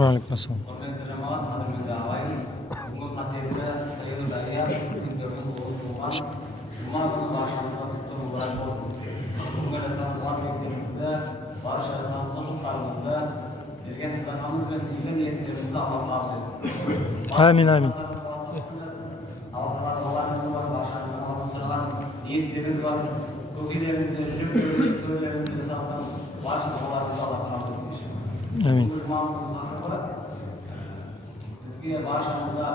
Waalaikum assalam. Құрметті жамағат, қадірменді ағайын, бүгінгі қасиетті Саиду Дария күндердің тоғыз болған жұма күні баршамызға құтты мұбарак болсын. Бүгінгі жасаған дуа тілектерімізді, барша жасаған құлшылықтарымызды, берген садақамыз бен игі ниеттерімізді Алла қабыл етсін. Амин, амин. Аллахымыз бар, баршамыздан Алладан сұраған ниеттеріміз бар, көкелерімізде, жүрек төрелерімізде жасалған барша дуаларымызды Алла қабыл етсін. Амин. Бізге баршамызға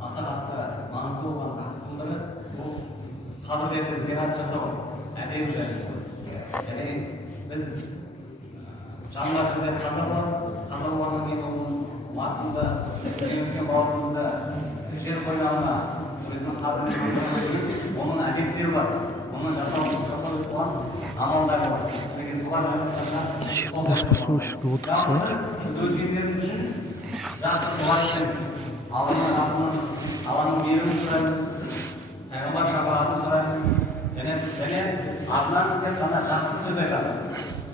аса қатты маңызды болған тақырыптың бірі бұл қабірлерді зиярат жасау әдемі жайы. Яғни біз жанға жүрген қаза болғаннан кейін оның марқұмды өткен бауырымызды жер қойнауына өзінің қабіріне қойғаннан кейін оның әдеттері бар, оның жасау еткен амалдары бар. Послушай, вот Өлгендеріміз үшін жақсы дұға етеміз. Алланың мейірімін сұраймыз, пайғамбар шапағатын сұраймыз. Және артынан тек қана жақсы сөз айтамыз.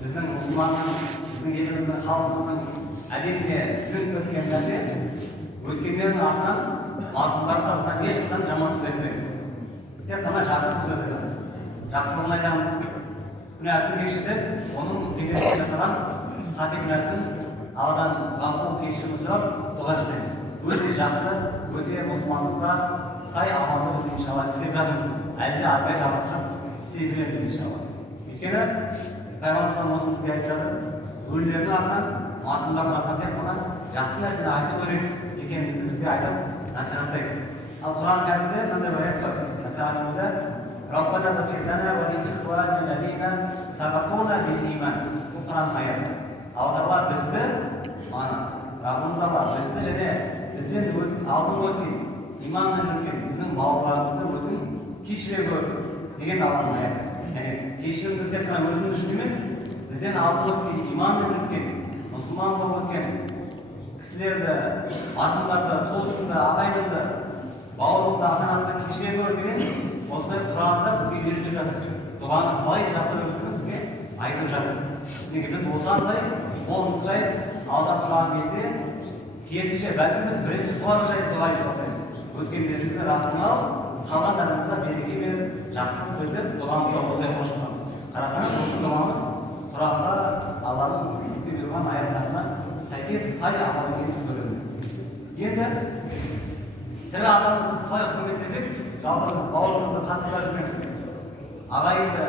Біздің мұсылманның, біздің еліміздің, халқымыздың әдетіне сіңіп кеткен нәрсе, өткендердің артынан, марқұмдардың артынан ешқашан жаман сөз айтпаймыз. Тек қана жақсы сөз айтамыз. Жақсылығын айтамыз. Күнәсін кешіріп, оның бекерге жасаған қате күнәсін Алладан ғафу кешірім сұрап дұға жасаймыз. Өте жақсы, өте мұсылмандыққа сай амалды біз иншалла істеп жатырмыз. Әлі де ары қарай жалғастырып істей береміз иншалла. Өйткені пайғамбар осы бізге айтып жатыр, өлілердің артынан, марқұмдардың артынан тек қана жақсы нәрсені айту керек екенімізді бізге айтып насихаттайды. Ал Құран кәрімде мынандай бір аят бар. Мәселен, Раббана ғфир лана ва лиихванина аллазина сабақуна бил-иман. Бұл Құран аяты. Алла бізді, Раббымыз Алла бізді және бізден алдын өткен, иманмен өткен біздің бауырларымызды өзің кешіре гөр деген Алланың аяты. Яғни кешірімді тек қана өзіміз үшін емес, бізден алдын өткен, иманмен өткен, мұсылман болып өткен кісілерді, марқұмдарды, туысыңды, ағайыныңды, бауырыңды, ата-анаңды кешіре гөр деген осылай Құранда бізге үйретіп жатыр. Дұғаны қалай жасап өткенін бізге айтып жатыр. Неге біз осыған сай, қолымызды жайып, Алладан сұраған кезде, керісінше бәлкім біз бірінші соларға жайып дұға жасаймыз. Өткендерімізді рахым ал, қалғандарымызға береке бер, жақсылық бер деп дұғамызға осылай қошқанбыз. Қарасаңыз, осы дұғамыз Құранға Алланың бізге берген аяттарына сәйкес сай амал екенін көреміз. Енді тірі адамды біз қалай құрметтесек, жалғыз бауырымызды қасында жүрген ағайынды,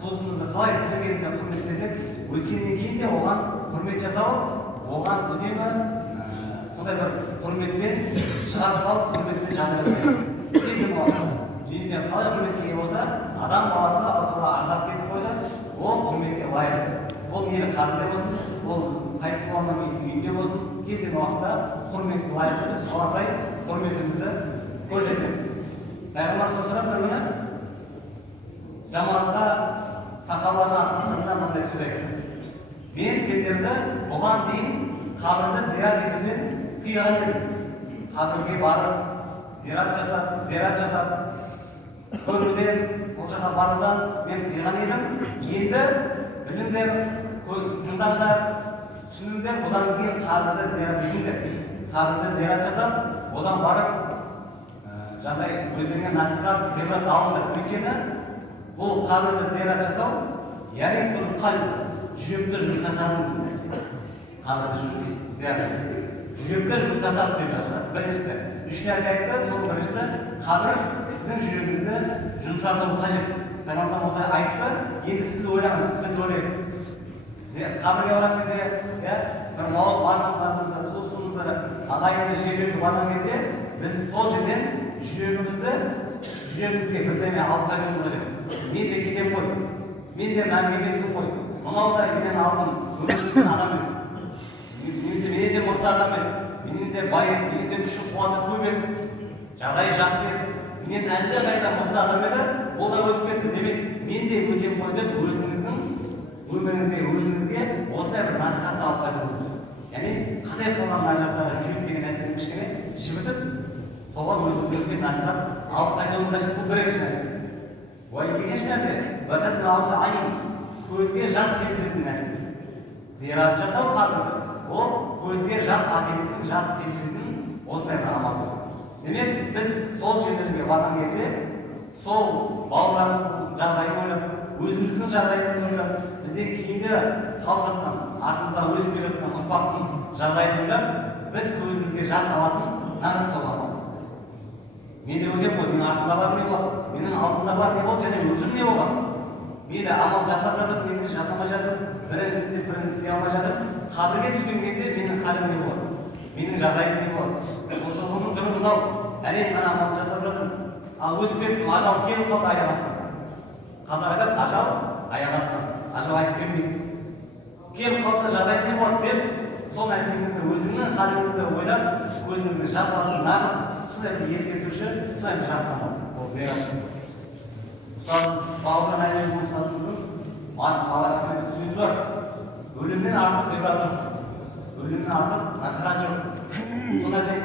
туысымызды қалай тірі кезінде құрметтесек, өткеннен кейін де оған құрмет жасау, оған үнемі сондай бір құрметпен шығарып салып, құрметпен жаны жасаймыз. Кезім уақытта дүниеде қалай құрметке ие болса, адам баласы Аллаға ардақ кетіп қойды, ол құрметке лайық. Ол мейлі қабірде болсын, ол қайтыс болғаннан кейін үйінде болсын, кезім уақытта құрметке лайық. Біз соған сай құрметімізді көрсетеміз. Пайғамбар саллаллаху алейхи ва саллям жамағатқа сахабалардың асхабтарына мынандай сөз айтты. Мен сендерді бұған дейін қабірді зиярат етуден қиған едім. Қабірге барып, зиярат жасап, көруден, ол жаққа барудан мен қиған едім. Енді біліңдер, тыңдаңдар, түсініңдер, одан кейін қабірді зиярат етіңдер. Қабірді зиярат жасап, одан барып, жаңағыдай өздеріңе насихат, ғибрат алыңдар. Өйткені бұл қабірді зиярат жасау, яғни бұл қалып жүректі жұмсататын нәрсе. Қабірді зиярат жүректі жұмсатады деп жатыр. Біріншісі, үш нәрсе айтты, сол біріншісі қабір сіздің жүрегіңізді жұмсатуы қажет. Пайғамбар осылай айтты, енді сіз ойлаңыз, біз ойлайық. Қабірге барған кезде, бір марқұмдарымызды, туысымызды, ағайынды жерлерге барған кезде, біз сол жерден жүрегімізге бірдеме алып қайтуымыз керек. Мен де кетем ғой, мен де мәңгі емеспін ғой, мынаудай менен алдым өмірсізген адам еді, немесе менен де мықты адам еді, менен де бай еді, менен де күші қуаты көп еді, жағдайы жақсы еді, менен әлдеқайда мықты адам еді, ол да өтіп кетті. Демек мен де өтем ғой деп өзіңіздің өміріңізге осылай бір насихатты алып қайтуыңыз керек. Яғни қандай қойған мына жақтағы жүрек деген нәрсені кішкене жібітіп, соған өзіңізге насихат алып қайтуыңыз қажет. Бұл бірінші нәрсе. Екінші нәрсе, көзге жас келтіретін нәрсе. Зиярат жасау қабірді. ол көзге жас әкелетін, жас кешіретін осындай бір амал. Демек, біз сол жерлерге барған кезде, сол балаларымыздың жағдайын ойлап, өзіміздің жағдайымызды ойлап, бізден кейінгі қалып жатқан, артымыздан өсіп келе жатқан ұрпақтың жағдайын ойлап, біз көзімізге жас алатын нағыз сол амал. Менде өзем ғой, менің артымда бар не болады, менің алдымда бар не болды, және өзім не болады. Мейлі амал жасап жатыр, немесе жасамай жатыр, бірін істей алмай жатыр. Қабірге түскен кезде менің халім не болады, менің жағдайым не болады. Құлшылығымның түрі мынау, әлем ғана амал жасап жатыр. Ал өтіп кеттім, ажал келіп қалды аяқ астынан. Қазақ айтады, ажал аяқ астынан. Ажал айтып келмейді. Келіп қалса жағдай не болады деп, сол нәрсеңізді, өзіңнің халіңізді ойлап, көзіңізді жас алатын нағыз сондай бір ескертуші, сондай бір жақсы амал. Ол зиярат. Ұстазымыз Бауыржан Әлиев ұстазымыздың мақаласында сөзі бар. Өлімнен артық ғибрат жоқ. Өлімнен артық насихат жоқ. Сол нәрсені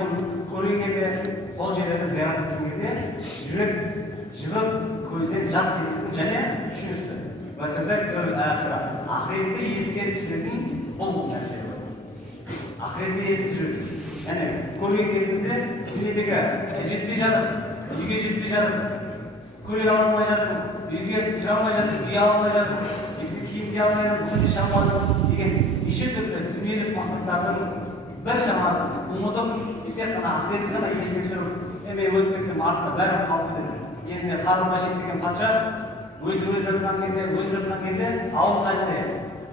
көрген кезде, сол жерлерді зиярат еткен кезде, жүрек жібіп, көзден жас келетін және үшіншісі. Ақиретті еске түсіретін бұл нәрсе. Ақиретті еске түсіретін. Яғни көрген кезіңізде дүниедегі жетпей жатыр, үйге жетпей жатыр, көлік ала алмай жатыр, үйге жүре алмай жатыр, үй ала алмай жатыр, немесе киім кие алмай жатыр, бұны іше алмадым деген неше түрлі дүниелік мақсаттардың бір шамасын ұмытып, тек қана ақиретті ғана еске түсіріп, мен өліп кетсем артында бәрі қалып кетеді. Кезінде Харун Рашид деген патша өзі өліп жатқан кезде ауыр халде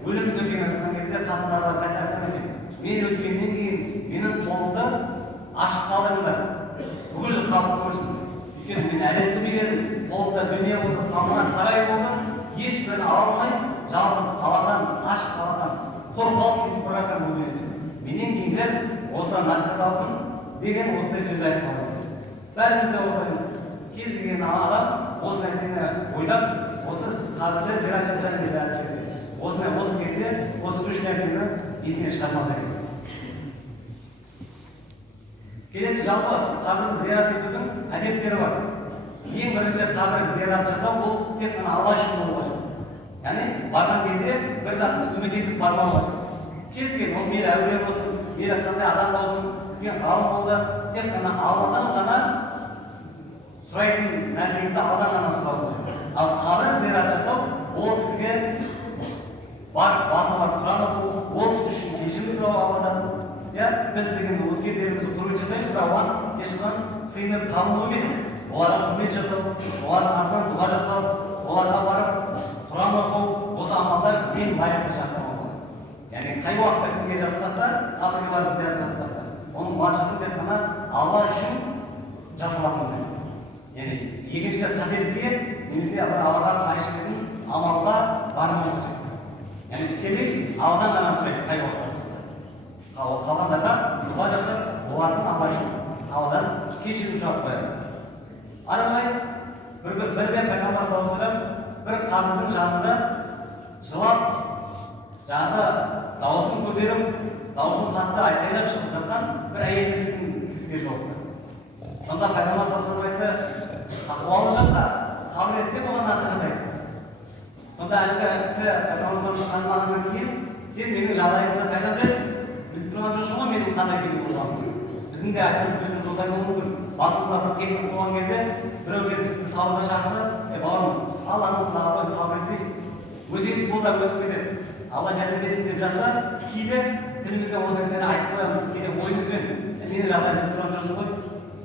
өлім төсегіне жатқан кезде қасындағылар айтқан екен, мен өткеннен кейін менің қолымды ашып қалдырыңдар, бүкіл халық көрсін. Өйткені мен әлемді биледім, қолымда дүние болды, салынған сарай болды, ешбірін ала алмай, жалғыз алақан, ашық алақан, қорқалып кетіп бара жатқан бұл дүниеде. Менен кейінгілер осыдан насихат алсын деген осындай сөз айтып қалды. Бәріміз де осылаймыз. Кез келген адам осы нәрсені ойлап, осы қабірде зиярат жасайтын кезде әсіресе осы кезде осы үш нәрсені есіне шығармаса керек. Келесі жалпы қабірді зиярат етудің әдептері бар. Ең бірінші қабір зиярат жасау бұл тек қана Алла үшін болу қажет. Яғни барған кезде бір затты үміт етіп бармау қажет. Кез келген ол мейлі әулие болсын, мейлі қандай адам болсын, үлкен ғалым болды, тек қана Алладан ғана сұрайтын нәрсеңізді Алладан ғана сұрау керек. Ал қабір зиярат жасау ол кісіге басы бар Құран оқу, ол кісі үшін кешірім сұрау Алладан. Біз деген өткендерімізді құрмет жасаймыз, бірақ оған ешқашан сыйынып табыну емес. Оларға құрмет жасау, олардың артынан дұға жасау, оларға барып Құран оқу, осы амалдар ең лайықты жақсы амал. Яғни қай уақытта кімге жасасақ та, қабірге барып зиярат жасасақ та, оның баршасы тек қана Алла үшін жасалатын нәрсе. Яғни екінші қателікке немесе Аллаға қайшы келетін амалға бармау қажет. Яғни тікелей Алладан ғана сұрайсыз қай уақытта. Қалғандарға дұға жасап, олардың Алла үшін Алладан кешірім сұрап қоямыз. Ары қарай бір пайғамбар саллаллаху алейхи ва саллям бір қабірдің жанында жылап, жаңағы дауысын көтеріп, дауысын қатты айқайлап шығып жатқан бір әйел кісіге жолықты. Сонда пайғамбар саллаллаху алейхи ва саллям айтты, тақуалы жаса, сабыр ет деп оған насихат айтты. Сонда әлгі кісі пайғамбар саллаллаху алейхи ва саллям танымағаннан кейін, сен менің жағдайымды қайдан білесің? Біліп тұрған жоқсың ғой менің қандай күйде болғанымды. Біздің де айтқан сөзіміз осылай болуы мүмкін. Басымызға бір қиындық болған кезде, біреу келіп сізді сабырға шақырса, бауырым, Алланың сынағы ғой, сабыр етсек, өтетін бұл да өтіп кетеді. Алла жәрдем берсін деп жатса, кейде тілімізде осы нәрсені айтып қоямыз, кейде ойымызбен, менің жағдайым біліп тұрған жоқсың ғой,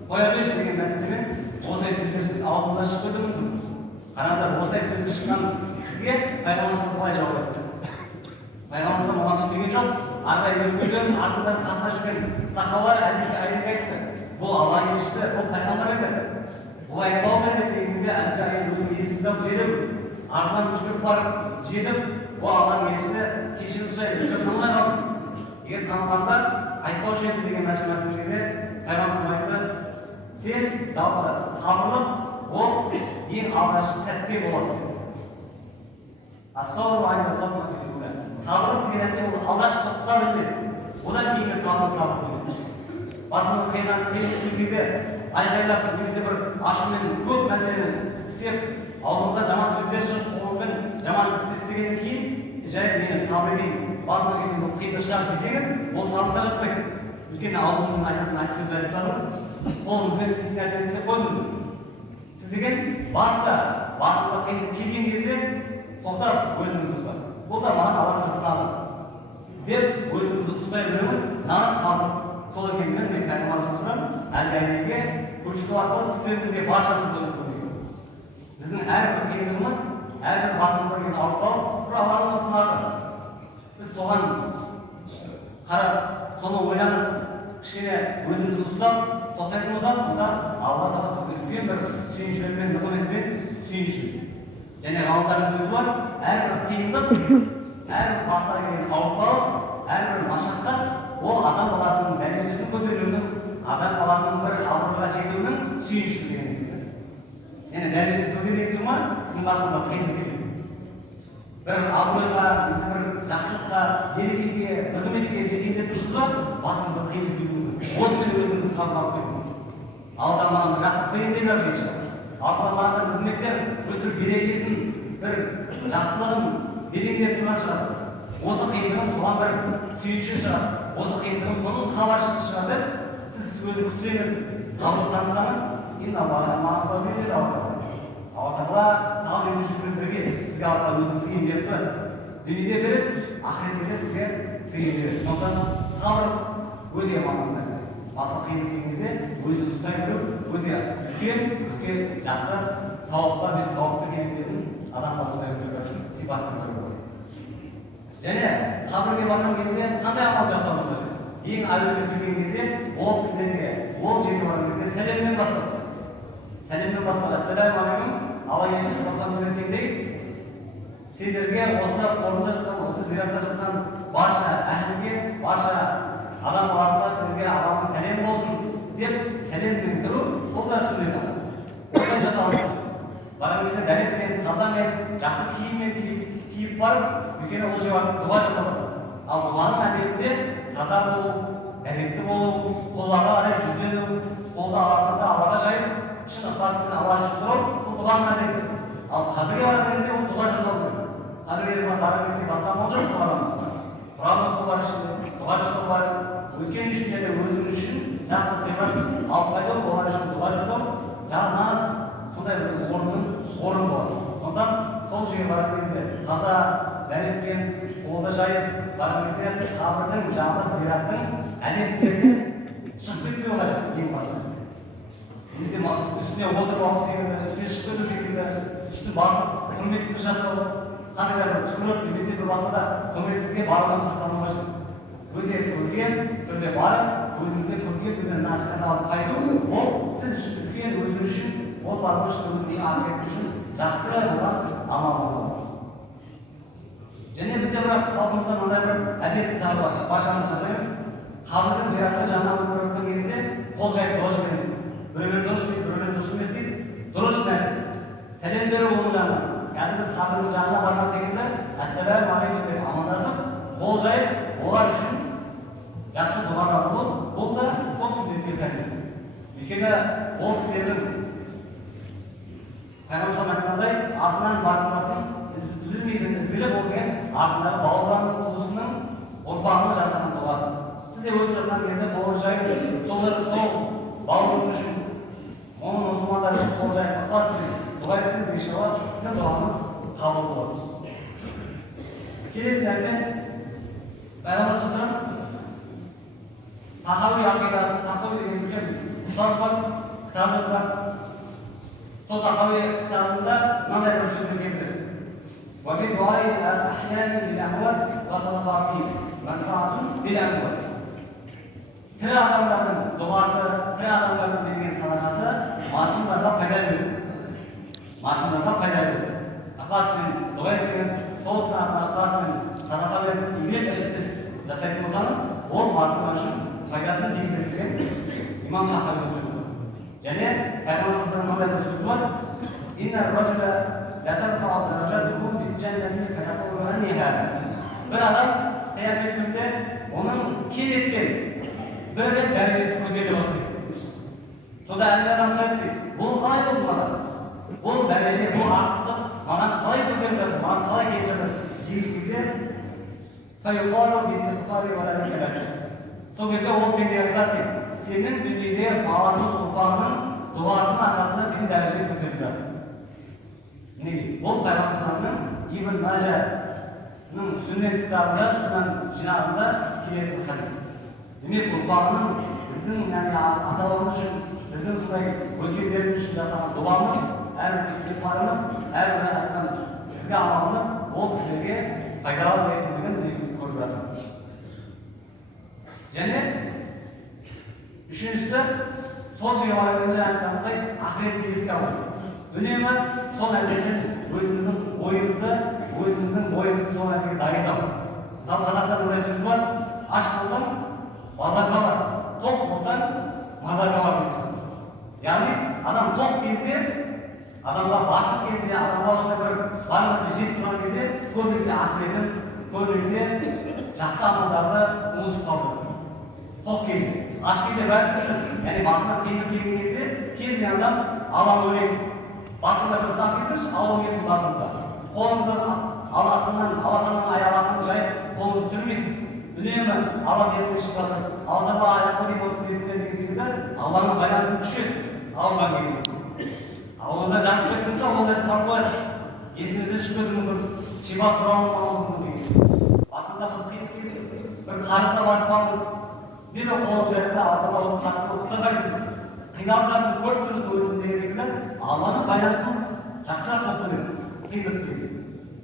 қоя берші деген мәселемен осындай сөздер аузымыздан шығып кетуі мүмкін. Қараңыздар, осындай сөздер шыққан кісіге пайғамбар қалай жауап айтты? Пайғамбар оған үндеген жоқ, арнайы өлгендер, артында қасына жүрген сахабалар әйелге айтты. Бұл Алла елшісі, бұл пайғамбар еді. Бұл айтпау керек деген кезде әлгі әйел өзінің есігін беріп, артынан жүгіріп барып, жетіп, бұл Алланың елшісі кешірім сұрайды, сізді танымай қалдым. Егер танығанда айтпаушы еді деген мәселе айтқан кезде пайғамбар айтты, сен сабырлық ол ең алғашқы сәтте болады. Сабырлық деген нәрсе ол алғашқы сәтте біледі. Одан кейінгі сабыр емес. Басыңыз қиған қиын түскен кезде айқайлап немесе бір ашумен көп мәселені істеп, аузыңыздан жаман сөздер шығып, қолыңызбен жаман істегеннен кейін жай мен сабыр етейін, басыма келген бұл қиындық шығар десеңіз, ол сабырға жатпайды. Өйткені аузымыздың айтатын сөз айтып жатырмыз, қолымызбен істейтін нәрсені істеп қойдыңыз. Сіз деген басыңызға қиындық келген кезде тоқтап өзіңізді ұстап. Бұл да маған Аллахтың сынағы деп өзіңізді ұстай біліңіз, нағыз сабыр сол екендігін мен Пайғамбарымыздан сұрап, әлгі көрсету арқылы сіз бен бізге баршамызды көрсетеді. Біздің әрбір қиындығымыз, әрбір басымызға келген ауыртпалық бір Аллахтың сынағы. Біз соған қарап, соны ойланып, кішкене өзімізді ұстап, тоқтайтын болсақ, онда Алла Тағала бізге үлкен бір сүйіншілікпен, нығметпен сүйіншілік. Және ғалымдардың сөзі бар, әрбір қиындық, әрбір басына келген ауыртпалық, әрбір машаққат ол адам баласының дәрежесін көтеруінің, адам баласының бір абыройға жетуінің сүйіншісі деген. Яғни дәрежесі көтеріліп тұр ма, сіздің басыңызға қиындық кетеді. Бір абыройға, немесе бір жақсылыққа, берекеге, нығметке жетейін деп тұрсыз ба, басыңызға қиындық кетуі мүмкін. Осымен өзіңізді қабылдап қойыңыз. Алда маған жақсылық берейін деп жатыр дейді. Артынан маған бір нығметтер, өтір берекесін, бір жақсылығын берейін деп тұрған шығар. Осы қиындығым соған бір сүйінші шығар. Осы қиындығым соның хабаршысы шығар деп сіз өзі күтсеңіз, сабырлық танысаңыз, Алла Тағала сабыр етушілікпен бірге сізге Алла өзінің сыйын беріп, дүниеде беріп, ақыретте сізге сыйын береді. Сондықтан сабыр өте маңызды нәрсе. Басы қиындық келген кезде өзін ұстай білу өте үлкен, жақсы сауапқа мен сауапты келетін адамға ұстай білу сипаттың бірі болады. Және қабірге барған кезде қандай амал жасауымыз керек? Ең әуелі келген кезде ол кісілерге, ол жерге барған кезде сәлеммен басталады. Сәлеммен басталады. Ассаляму алейкум. Алла елшісі болсам өткендей, сендерге осы қорында жатқан, осы зиратта жатқан барша әхліге, барша адам баласына сендерге Аллахтың сәлемі болсын деп сәлеммен кіру, бұл да сүннет. Осылай жасалады. Барған кезде дәретпен, тазамен, жақсы киіммен киіп барып, өйткені ол жерге дұға жасалады. Ал дұғаның әдетінде таза болу, дәретті болу, қолдарға қарай жүзену, қолды астында Аллаға жайып, шын ықыласпен Алла үшін сұрау, бұл дұғаның әдеті. Ал қабірге барған кезде ол дұға жасалу керек. Қабірге барған кезде басқа амал жоқ дұғадан. Құран оқу бар ішінде, дұға жасау бар. Өткен үшін және өзіңіз үшін жақсы қимат алып қайту, олар үшін дұға жасау, нағыз сондай бір орын болады. Сондықтан сол жерге барған кезде таза дәретпен, қолды жайып барған кезде қабірдің, жанды зираттың әдеттерінен шығып кетпеу қажет ең басында. Немесе үстіне отырып алу секілді, үстіне шығып кету секілді, үстін басып құрметсіз жасау, қандай да бір түкіріп немесе бір басқа да құрметсізге барудан сақтану қажет. Өте көркем түрде барып, өзіңізге көркем түрде насихат алып қайту, ол сіз үшін үлкен, өзіңіз үшін, отбасыңыз үшін, өзіңіздің ақиқат үшін жақсы болған амал болады. Және бізде бірақ халқымызда мынандай бір әдет табылады, баршамыз жасаймыз. Қабірдің зиратта жанына өтіп жатқан кезде қол жайып дұға жасаймыз. Біреулер дұрыс дейді, біреулер дұрыс емес дейді. Дұрыс нәрсе. Сәлем беру оның жанына. Яғни біз қабірдің жанына барған секілді ассаляму алейкум деп амандасып, қол жайып, олар үшін жақсы дұғада болу, бұл да сол сүннетке сәйкес. Өйткені ол кісілердің Пайғамбар айтқандай, артынан барып үзілмейтін ізгілік ол деген артындағы бауырларының туысының ұрпағына жасаған дұғасы. Сіз де өтіп жатқан кезде қолын жайып, сол бауырыңыз үшін, оның мұсылмандар үшін қол жайып ықыласпен дұға етсеңіз, иншалла сіздің дұғаңыз қабыл болады. Келесі нәрсе, Пайғамбар саллаллаху Тахауи ақидасы, Тахауи деген үлкен ұстаз бар, кітабымыз бар. Сол Тахауи кітабында мынандай бір сөз келтіреді. وفي دعاء الأحياء بالأموات وصدقاتهم منفعة بالأموات. Тірі адамдардың дұғасы, тірі адамдардың берген садақасы марқұмдарға пайда береді. Марқұмдарға пайда береді. Ықыласпен дұға етсеңіз, сол кісінің ықыласпен садақа беріп, игілік іс жасайтын болсаңыз, ол марқұмдар үшін пайдасын тигізеді деген имам Тахауидің сөзі бар. Және Пайғамбарымыздың мынандай бір сөзі бар. Bir adam kıyamet gününde onun kilitli böyle derecesi kötüye basıyor. Sonra elli adam söyledi, bu kalay oldu bana. Bu derece, bu artıklık bana kalay kötüye bana kalay getirdi. Gibi bize Сол кезде ол менде айтады екен, сенің дүниеде баланың ұрпағының дұғасының арқасында сенің дәрежең көтеріліп жатыр. Неге? Ол пайғамбарымыздың Ибн Мажаның сүннет кітабында, сүннан жинағында келетін хадис. Демек, ұрпағының біздің ата-бабамыз үшін, біздің сондай өткендеріміз үшін жасаған дұғамыз, әрбір истиғфарымыз, әрбір айтқан ізгі амалымыз ол біздерге пайдалы болатындығын біз көріп жатырмыз. Және үшіншісі, сол жерге барған кезде айтқанымыздай ақиретті еске алу. Үнемі сол нәрседен өзіміздің ойымызды сол нәрсеге дайындау. Мысалы, қазақтарда мындай сөз бар: аш болсаң базарға бар, тоқ болсаң мазарға бар деген сөз. Яғни адам тоқ кезде, адамға башылық кезде, адамға осылай бір бар нәрсе жетіп тұрған кезде, көбінесе ақыретін, көбінесе жақсы амалдарды ұмытып қалды. Тоқ кезде, аш кезде бәрі сөйледі. Яғни басына қиындық келген кезде, кез келген адам Алланы ойлайды. Басында қысқан кездерші, Алланың есімі басыңызда. Қолыңызды алақаннан аяғын жайып, қолыңызды түсірмейсіз. Үнемі Алла бетіне шығып жатыр. Аллаға аяққа дейін осы бетіне деген секілді Алланың байланысын күшейтіп алған кезіңіз. Ауызда жақсы кеткен соң, ол нәрсе қалып қояды. Есіңізде шығып кетуі мүмкін, шипа сұрауы мүмкін деген. Басында бір қиындық кезде, бір қарызға барып қалдыңыз. Неге қолың жайса, Аллаға осы қатты құттықтайсыз. Қиналып жатып көріп тұрсыз өзін деген секілді, Алланың байланысыңыз жақсырақ болып кетеді қиындық кезде.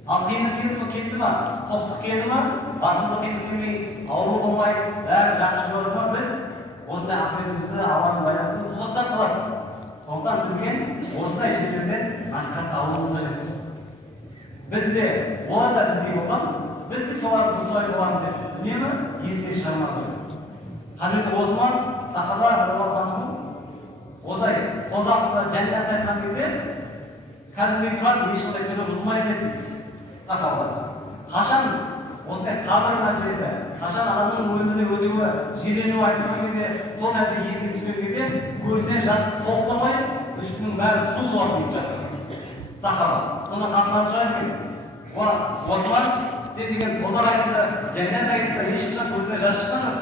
Ал қиындық кезі кетті ма, тоқтық келді ма, басымызға қиындық келмей, ауру болмай, бәрі жақсы жүреді ма, біз осындай ақиретімізді, Алланың байланысымызды ұзақтап қалады. Сондықтан бізге осындай жерлерден насихат алуымыз қажет. Бізде, олар да бізге болған, біз де солай боламыз деп үнемі естен шығармау керек. Хазіреті Осман, сахаба радиаллаху анху, осылай қозғалықты жәннат айтқан кезде, кәдімгідей тұрады, ешқандай түрі бұзылмайды дейді сахабалар. Қашан осындай қабір мәселесі, қашан адамның өміріне өтуі, жерленуі айтылған кезде, сол нәрсе есіне түскен кезде, көзінен жас тоқтамай, үстінің бәрі су болады дейді жасы. Сахаба. Сонда қасына сұрайды екен, Осман, сен деген қозғар айтылды, жәннат айтылды, ешқашан көзіне жас шыққан жоқ.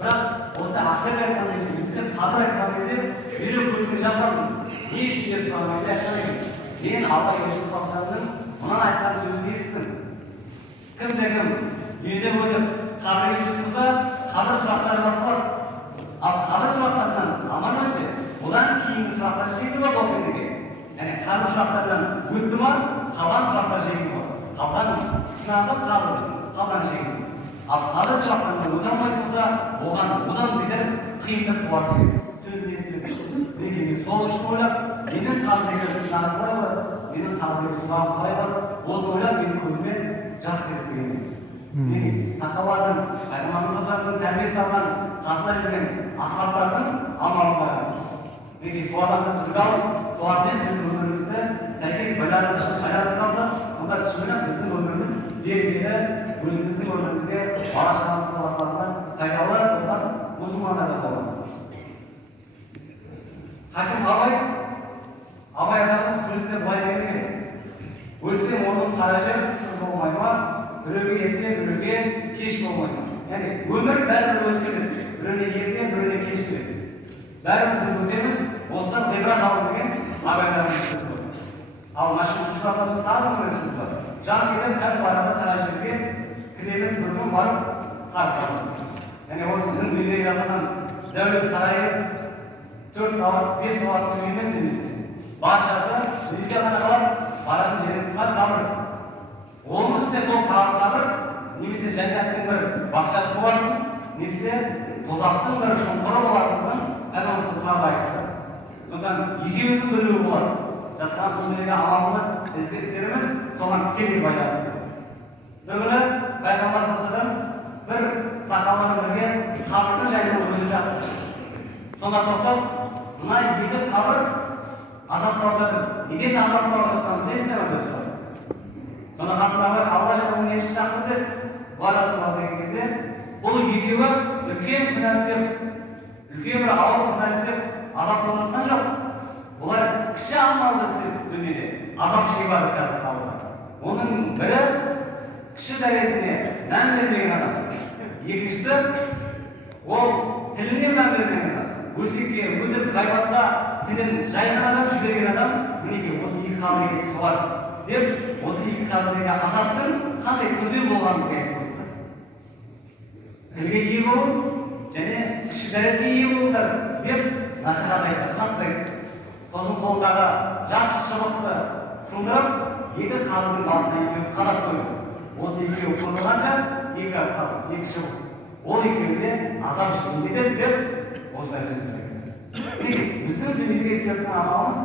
Бірақ осындай ақырет айтқан кезде, немесе қабір айтқан кезде, дереу көзіне жас алдым. Не үшін деп сұраған кезде айтқан екен, мен Алла Resulullah мынаны айтқан сөзін естідім. Кім-кім дүниеден өтіп қабірге түсіп тұрса, қабір сұрақтары басқалар. Ал қабір сұрақтарынан аман өтсе, одан кейінгі сұрақтар жеңіл ма болып кетеді. Яғни қабір сұрақтарынан өтті ма, қалған сұрақтар жеңіл ма? Қалған сынағы қабір, қалған жеңіл. Ал қабір сұрақтарынан өте алмайтын болса, одан бетер қиындық болады деген сөзін естідім. Мен сол үшін ойлап, менің қабірдегі сынағы қалай болады, менің қабірдегі сұрағым қалай болады, осыны ойлап менің көзіме жас келіп келген. Сахабаның, пайғамбарымыз саллаллаху тәрбиесін алған, қасында жүрген асхабтардың амалын қараңыз. Солардан біз үлгі алып, солармен біздің өмірімізді сәйкес байланысып алсақ, онда шынымен біздің өміріміз берекелі, өзіміздің өмірімізге, бала шағамыздың басқаларынан пайдалы болған мұсылмандар боламыз. Хакім Абай атамыз сөзінде былай деген екен: өлсем оның қара жер сыз болмай ма, біреуге ерте, біреуге кеш болмай ма. Яғни өмір бәрібір өтіп кетеді, біреуіне ерте, біреуіне кеш келеді. Бәрібір біз өтеміз, осыдан ғибрат алу деген Абай атамыз сөзі бар. Ал Машин Жүсіп атамыздың тағы бір сөзі бар: жан келіп кәл барады қара жерге, кіреміз бір күн барып қар қалады. Яғни ол сіздің дүниеге жасаған зәулім сарайыңыз, 4 қабат, 5 қабатты үйіңіз немесе баршасы дүниеге ғана қалады, баратын жеріңіз қабір. Оның үстінде сол қабір немесе жәннаттың бір бақшасы болатын, немесе тозақтың бір шұңқыры болатындығын Пайғамбарымыз тағы айтты. Сондықтан екеуінің біреуі болады. Жасаған дүниеге амалымыз, ізгі істеріміз соған тікелей байланысты. Бір күні Пайғамбар саллаллаху алейхи бір сахабамен бірге қабірдің жайында өтіп жатты. Сонда тоқтап, мына екі қабір азапталып жатыр. Неден азапталып жатқанын білесіңдер ме деп сұрады. Сонда қасындағы Алла жағының елшісі жақсы деп, бұлар Расулаллах деген кезде, бұл екеуі үлкен күнә істеп, үлкен бір ауыр күнә істеп азапталып жатқан жоқ. Бұлар кіші амалды істеп дүниеде азап шегіп жатыр қазір қабірде. Оның бірі кіші дәретіне мән бермеген адам. Екіншісі, ол тіліне мән бермеген адам. Өсекке, өтіп, ғайбатқа тілін жайған адам, жіберген адам, мінекей осы екі қабілетке солар деп, осы екі қабілетке азаптың қандай түрде болғанымызды айтып отыр. Тілге ие болу және кіші дәретке ие болыңдар деп насихат айтты, қатты айтты. Сосын қолындағы жас шыбықты сындырып, екі қабылдың басына екеуі қадап қойды. Осы екеуі қойылғанша екі шыбық. Ол екеуінде азап жеңілдетеді деп осылай сөз сөйледі. Мінекей, біздің дүниеге сыйлықтың амалымыз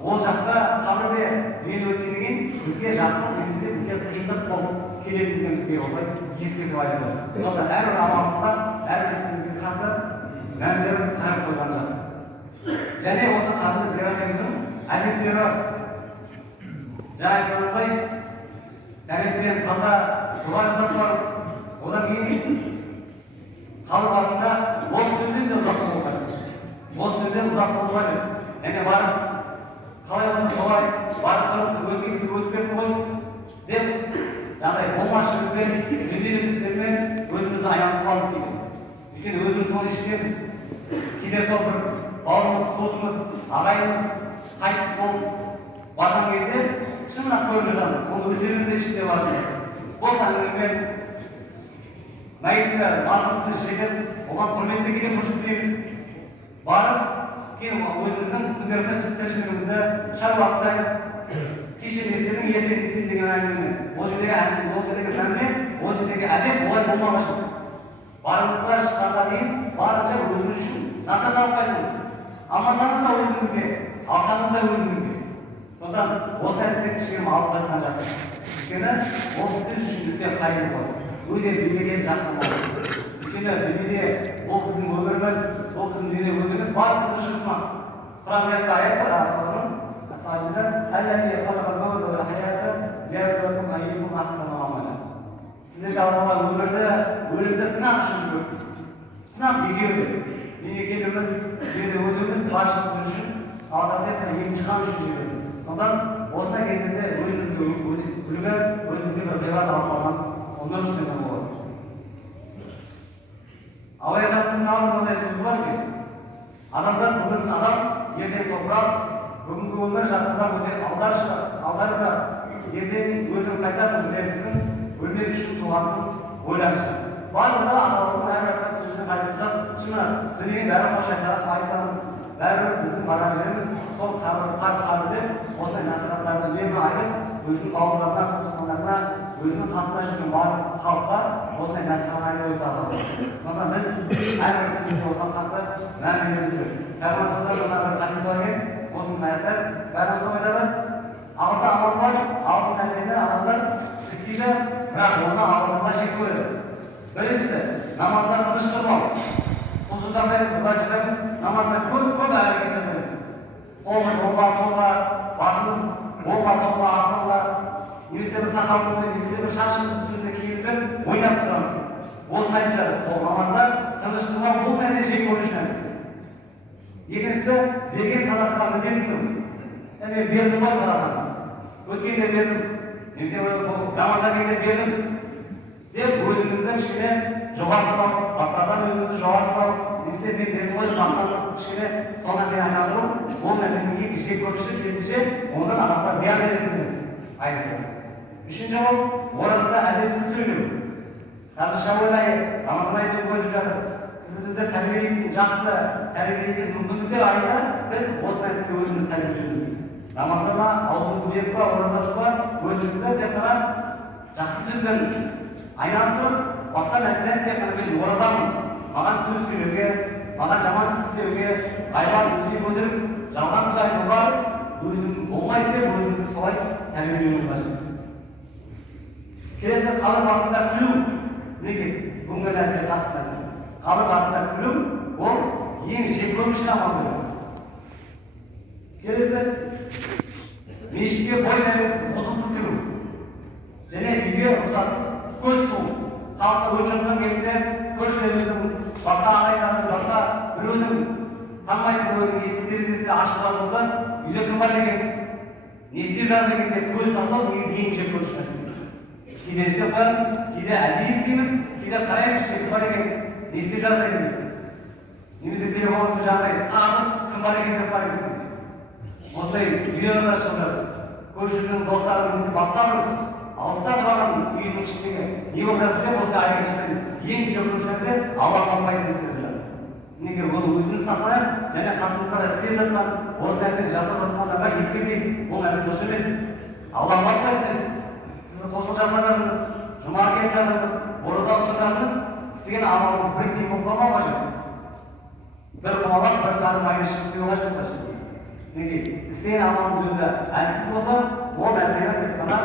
ол жақта қабірде дүниеде өткеннен кейін бізге жақсылық немесе бізге қиындық болып келетіндігін бізге осылай ескертіп айтып отыр. Сонда әрбір амалымызға, әрбір ісімізге қатты мән беріп қарап қойған жақсы. Және осы қабірде зиярат етудің әдеттері жаңа айтқанымыздай дәретпен таза дұға жасап барып, одан кейін қабір басында осы сөзден де ұзақ болу қажет. Осы сөзден ұзақ болу қажет. Және барып, қалай болса солай, барып тұрып, өткен кісі өтіп кетті ғой деп, жаңағыдай болмашылықпен, дүниелік істермен өзімізді айналыспауымыз керек. Өйткені өзіміз соны ішкенбіз. Кейде сол бір бауырымыз, досымыз, ағайымыз қайтыс болып барған кезде шыннан көріп жатамыз. Оны өздеріңіз де ішінде барсыз. Бос әңгімемен мәйітті марқұмды жегіп, оған құрметті келе көрсетпейміз. Барып, кейін өзіміздің күндерді тіршілігімізді шаруамызды айтып, кеше не істедің, ертең не істедің деген әңгімемен. Ол жердегі мәміле, ол жердегі әдеп олай болмаған үшін. Барыңызға шыққанға дейін барынша өзіңіз үшін насихат алып қайтыңыз. Алмасаңыз да өзіңізге, алсаңыз да өзіңізге. Сондықтан осы нәрседен кішкене алып қайтқан жақсы. Өйткені ол сіз үшін үлкен қайыр болады. Өте бекерден жақсы болады. Өйткені дүниеде ол біздің өміріміз, ол біздің дүние өтіміз барлық үшін сынақ. Құран аятта аят бар, Аллахның асабында «Әлләзі халақал маута вал хаята лияблувакум айюкум ахсану амала». Сіздерге Алла өмірді, өлімді сынақ үшін жіберді. Сынақ бекерді. Дүниеге келуіміз, дүниеде өтуіміз баршылық үшін, Аллах тек қана емтихан үшін жіберді. Сондан осындай кезеңде өзімізге үлгі, өзімізге бір ғибрат алып қалғанымыз онdan үстінен болады. Абай атамыздың тағы мынандай сөзі бар екен. Адамзат бүгін адам, ертең топырақ, бүгінгі өмір жатқандар өте алдар бірақ, ертең өзің қайтасың білемісің, өлмек үшін туғансың, ойланшы. Барлығы аталарымыздың әр айтқан сөзіне қайтып шынымен дүниенің бәрі қош айтсаңыз, бәрібір біздің барар жеріміз сол қабірде осындай насихаттарды үнемі айтып, өзінің бауырларына, туысқандарына, өзінің қасында жүрген барлық халыққа осындай насихат айтып өтеді. Сонда біз әрбір ісімізге осыған қатты мән беруіміз керек. Пайғамбар саллаллаху алейхи бір хадис бар екен, осының аяттар бәріміз сол айтады. Алты амал бар, алты нәрсені адамдар істейді, бірақ оны Аллаға жек көреді. Біріншісі, намазда тыныш тұрмау. Құлшылық жасаймыз, құда жасаймыз, намазда көп әрекет жасаймыз. Қолымыз оңға солға, басымыз оңға солға, аспанға, немесе бір сақалымызбен, немесе бір шашымыз үстімізде киімізбен ойнап тұрамыз. Осыны айтып жатыр. Қол намазда тыныш тұрмау, бұл нәрсе жек көрініш нәрсе. Екіншісі, берген садақаға міндетсіздік. Мен бердім ғой садақаны. Өткенде бердім, немесе намазға кезде бердім деп өзіңізді кішкене жоғары ұстау, басқадан өзіңізді жоғары ұстау, немесе мен бердім ғой мақтанып кішкене сол нәрсені айналдыру, ол нәрсенің екі жек көрініші керісінше ондан адамға зиян беретіндігін айтып. Үшінші ол оразада әдепсіз сөйлеу. Қазір шәуәлай Рамазан айы өтіп жатыр. Сіз бізді тәрбиелейтін жақсы, тәрбиелейтін мүмкіндіктер айында біз осы нәрсеге өзіміз тәрбиелеуіміз. Рамазанға аузыңызды беріп па, оразасы ба, өзіңізді тек қана жақсы сөзбен айналыстырып, басқа нәрседен тек қана мен оразамын, маған сөз сөйлеуге, маған жаман іс істеуге, айбар өсек көтеріп, жалған сөз айтуға өзіңіз болмайды деп өзіңізді солай тәрбиелеуіңіз қажет. Келесі қабір басында күлу. Мінекей, бүгінгі нәрсеге қатысты нәрсе. Қабір басында күлу, ол ең жек көрінішті амал болу. Келесі, мешітке бой дәрменсіз, бұзылсыз кіру. Және үйге рұқсатсыз көз сұғу. Халықты өтіп жатқан кезінде көршілеріміздің, басқа ағайындардың, басқа біреудің танымайтын біреудің есік терезесі ашылған болса, үйде кім бар деген, не істеп жатыр деген деп көз тастау негізі ең жек көрініш нәрсе. Кейде істеп қоямыз, кейде әдейі істейміз, кейде қараймыз, кім бар екен, не істеп жатыр екен деп. Немесе телефонымызды жағдай тағып, кім бар екен деп қараймыз. Осындай үйден да шығып жатыр. Көршінің достары немесе басқа бір алыста тұрған үйдің ішіндегі не болып жатыр деп осындай әрекет жасаймыз. Ең жауапты нәрсе Аллахтың пайдасы істеп жатыр. Неге оны өзіміз сақтайық, және қасымызда істеп жатқан осы нәрсені жасап жатқандарға ескертейік. Бұл нәрсе дұрыс емес. Аллах бақылайды. Сіз құлшылық жасап жатырмыз, жұмаға келіп жатырмыз, ораза ұстап жатырмыз, істеген амалымыз бір тиын болып қалмау қажет. Бір құмалақ, бір қарын майы шығып қажет. Неге істеген амалымыз өзі әлсіз болса, ол нәрсені тек қана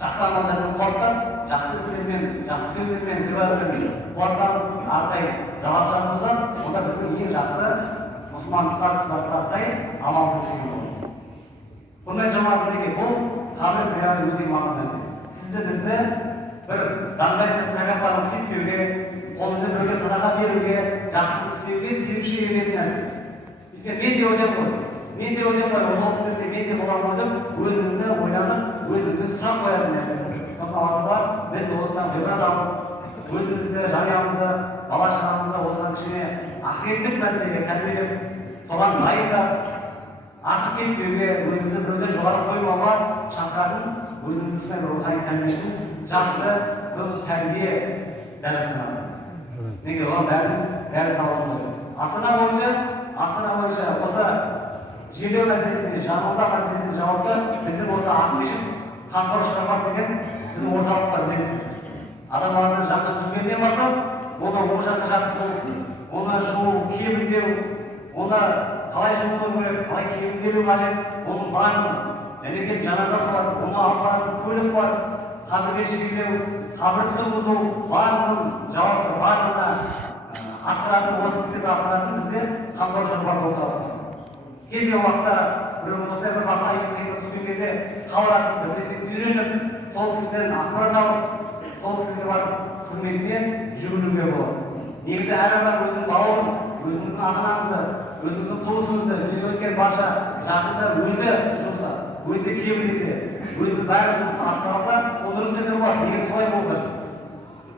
жақсы амалдармен қуаттап, жақсы істермен, жақсы сөздермен, ғибадатпен қуаттап, әрі жалғасатын болса, онда біздің ең жақсы мұсылмандыққа сипатқа сай амалды істеген боламыз. Бұндай жамағат бұл қабір зияраты өте маңызды нәрсе. Сізді бізді бір даңғайсыз тәкаппарлық кетпеуге, қолымызды біреуге садақа беруге, жақсылық істеуге себепші ететін нәрсе. Өйткені мен де ойлаймын ғой. Мен де ойлаймын ғой, ол кісілерде мен де боламын деп, өзіңізді ойланып, өзіңізді сұрақ қоятын нәрсе. Сондықтан біз осыдан ғибрат алып, өзімізді, жанұямызды, бала-шағамызды осыдан кішкене ақыреттік мәселеге тәрбиелеп, соған дайындап, артық кетпеуге, өзіңізді біреуден жоғары қоймауға шақыратын, өзіңізді сондай бір рухани тәрбиелейтін жақсы бір тәрбие дәрісханасы. Неге оған бәріміз сауатты болайық. Астана бойынша осы жерлеу мәселесіне, жанымыздар мәселесіне жауапты біздің осы Ақмешіт қамқор шарапат деген біздің орталық бар, білесіздер. Адам баласының жақты түзгеннен бастап, оны оң жаққа жатқызу, оны жуу, кебіндеу, оны қалай жуылу керек, қалай кебінделу қажет, оның барлығын мемлекет жаназа салады, оны алып баратын көлік бар, қабірге жерлеу, қабірді тұрғызу, барлығын жауапты, барлығына атқаратын, осы істерді атқаратын бізде қамқор шарапат орталық. Кез келген уақытта біреудің осындай бір басқа қиынға түскен кезде қаласын бірлесе үйреніп, сол кісілерден ақпарат алып, сол кісілерге барып қызметіне жүгінуге болады. Негізі әр адам өзінің бауырын, өзіңіздің ата-анаңызды, өзіңіздің туысыңызды, дүниеге өткен барша жақынды өзі жұмса, өзі кебіндесе, өзі бәрі жұмысын атқара алса, ол дұрыс деуге болады. Неге солай болу қажет?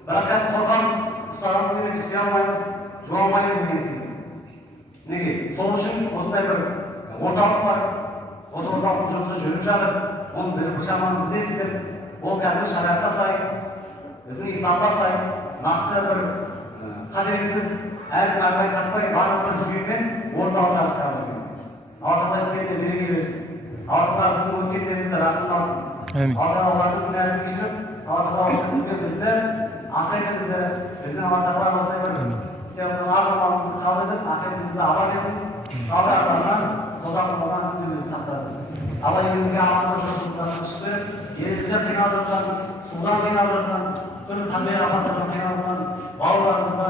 Бірақ қазір қорқамыз, ұстағымыз келмейді, істей алмаймыз, жуа алмаймыз деген секілді. Неге? Сол үшін осындай бір орталық бар. Осы орталықтың жұмысы жүріп жатыр. Оның бір шамаңызды білесіздер. Ол кәдімгі шариғатқа сай, біздің исламға сай, нақты бір қателіксіз, әркім әрбір қатпай барлық бір жүйемен орталық жатыр қазір. Алла істеріне береке берсін. Алла біздің өткендерімізді рахмет алсын. Алла олардың күнәсін кешіріп, Алла сізбен бізді, ақиретімізді, біздің Алла осындай бір істеудің аз амалымызды қабыл етіп, ақиретімізді аман етсін. Алла азабынан, тозақтан болған сіздерімізді сақтасын. Алла елімізге амандық тыныштық беріп, елімізде қиналып жатқан, судан қиналып жатқан, түрлі табиғи апаттардан қиналып жатқан бауырларымызға,